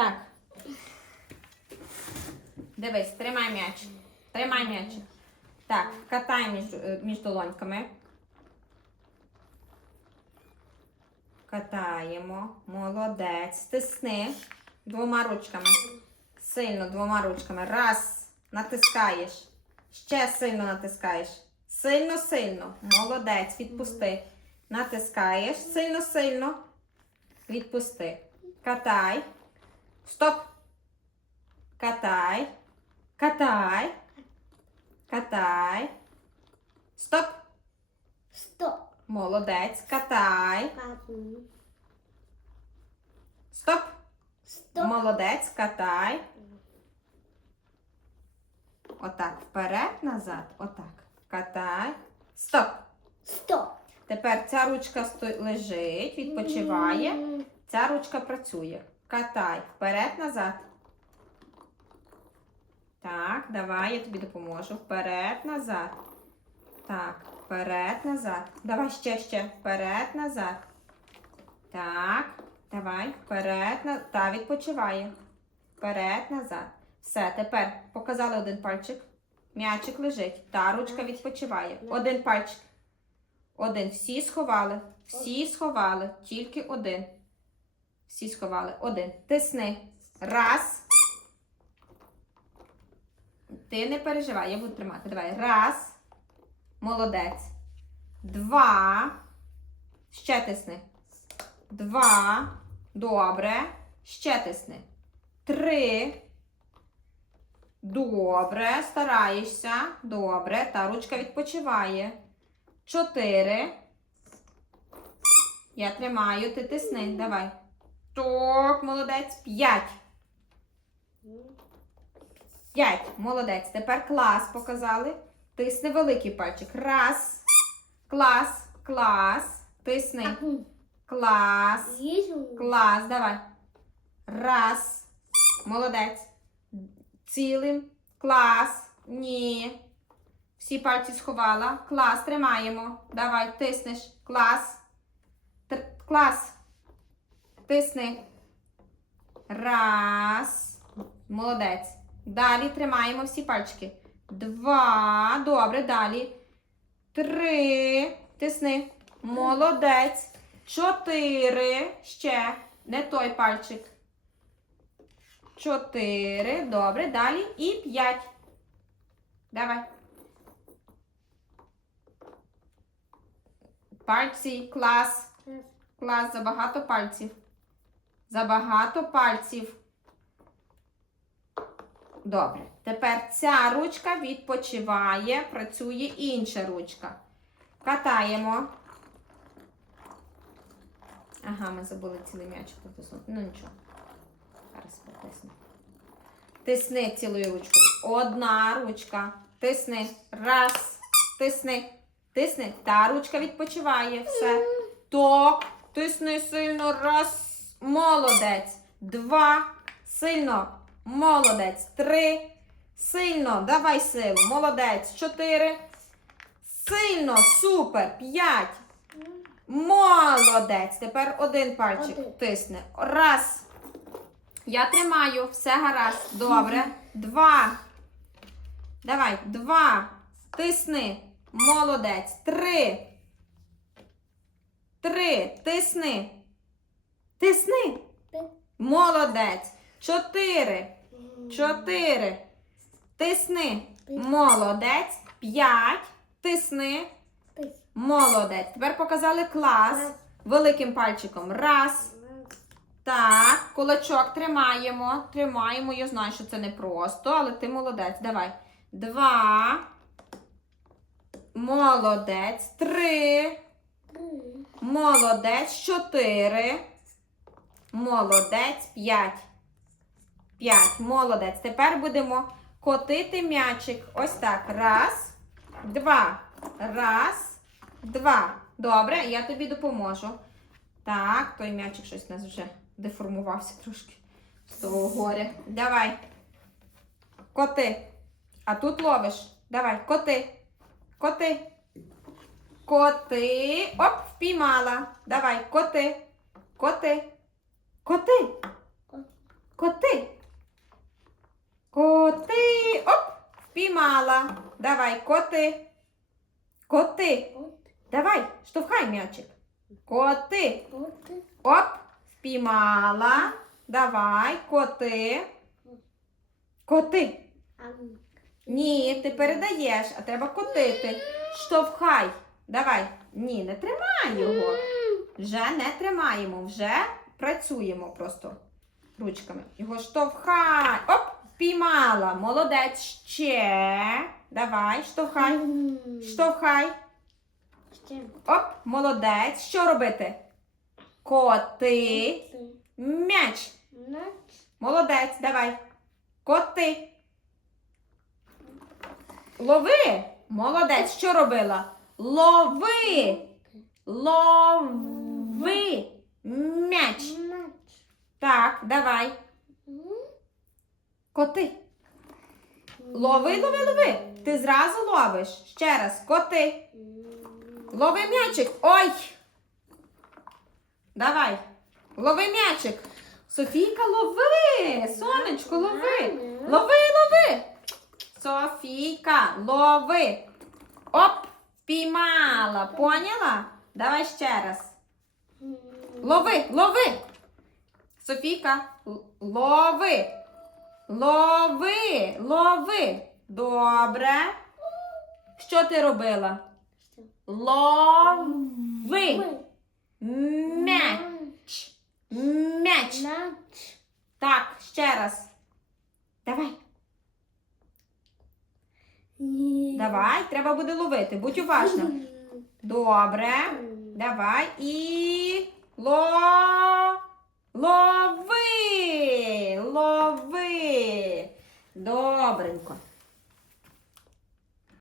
Так. Дивись, тримай м'яч. Тримай м'яч. Так, катай між, е, між долоньками. Катаємо. Молодець. Стисни двома ручками. Сильно двома ручками. Раз. Натискаєш. Ще сильно натискаєш. Сильно, сильно. Молодець. Відпусти. Натискаєш. Сильно, сильно. Відпусти. Катай. Стоп. Катай. Катай. Катай. Стоп. Стоп. Молодець. Катай. Стоп. Стоп. Молодець. Катай. Отак. Вперед, назад. Отак. Катай. Стоп. Стоп. Тепер ця ручка лежить, відпочиває. Ця ручка працює. Катай. Вперед, назад. Так, давай, я тобі допоможу. Вперед, назад. Так, вперед, назад. Давай ще, ще. Вперед, назад. Так, давай, вперед, назад. Та відпочиває. Вперед, назад. Все, тепер показали один пальчик. М'ячик лежить. Та ручка відпочиває. Один пальчик. Один. Всі сховали. Всі сховали. Тільки один. Всі сховали. Один. Тисни. Раз. Ти не переживай, я буду тримати. Давай. Раз. Молодець. Два. Ще тисни. Два. Добре. Ще тисни. Три. Добре. Стараєшся. Добре. Та ручка відпочиває. Чотири. Я тримаю, ти тисни. Давай. Так, молодець. П'ять. П'ять. Молодець. Тепер клас показали. Тисни великий пальчик. Раз. Клас. Клас. Тисни. Клас. Клас. Давай. Раз. Молодець. Цілим. Клас. Ні. Всі пальці сховала. Клас. Тримаємо. Давай. Тиснеш. Клас. Тр- Клас. Тисни. Раз. Молодець. Далі тримаємо всі пальчики. Два. Добре, далі. Три. Тисни. Молодець. Чотири. Ще. Не той пальчик. Чотири. Добре. Далі. І п'ять. Давай. Пальці. Клас. Клас. Забагато пальців. Забагато пальців. Добре. Тепер ця ручка відпочиває, працює інша ручка. Катаємо. Ага, ми забули цілий м'ячик потиснути. Ну нічого. Зараз потисну. Тисни цілою ручкою. Одна ручка. Тисни. Раз. Тисни. Тисни. Та ручка відпочиває. Все. Так. Тисни сильно. Раз. Молодець. Два. Сильно. Молодець. Три. Сильно. Давай силу. Молодець. Чотири. Сильно. Супер. П'ять. Молодець. Тепер один пальчик Один. тисне. Раз. Я тримаю. Все гаразд. Добре. Два. Давай. Два. Тисни. Молодець. Три. Три. Тисни. Тисни. Молодець. Чотири. Чотири. Тисни. Молодець. П'ять. Тисни. Молодець. Тепер показали клас. Великим пальчиком. Раз. Так. Кулачок тримаємо. Тримаємо. Я знаю, що це не просто, але ти молодець. Давай. Два. Молодець. Три. Молодець. Чотири. Молодець. П'ять. П'ять. Молодець. Тепер будемо котити м'ячик. Ось так. Раз. Два. Раз. Два. Добре, я тобі допоможу. Так, той м'ячик щось у нас вже деформувався трошки з того горя. Давай. Коти. А тут ловиш. Давай, коти. Коти. Коти. Оп, впіймала. Давай, коти. Коти. Коти. Коти. Коти. Оп! Впіймала. Давай, коти. Коти. Давай, штовхай м'ячик. Коти. Кот. Оп! Впіймала. Давай, коти. Коти. Ні, ти передаєш, а треба котити. Штовхай. Давай. Ні, не тримай його. Вже не тримаємо, вже працюємо просто ручками. Його штовхай. Оп! Впіймала. Молодець. Ще. Давай, штовхай. Штовхай. Оп, молодець. Що робити? Коти. М'яч. Молодець, давай. Коти. Лови. Молодець. Що робила? Лови. Лови. М'яч. Так, давай. Коти. Лови, лови, лови. Ти зразу ловиш. Ще раз. Коти. Лови м'ячик. Ой. Давай. Лови м'ячик. Софійка, лови. Сонечко, лови. Лови, лови. Софійка, лови. Оп, піймала. Поняла? Давай ще раз. Лови, лови. Софійка, лови. Лови, лови. Добре. Що ти робила? Лови. Ви. М'яч. М'яч. Так, ще раз. Давай, давай, треба буде ловити. Будь уважна. Добре. Давай і ло. Лови. Лови. Добренько.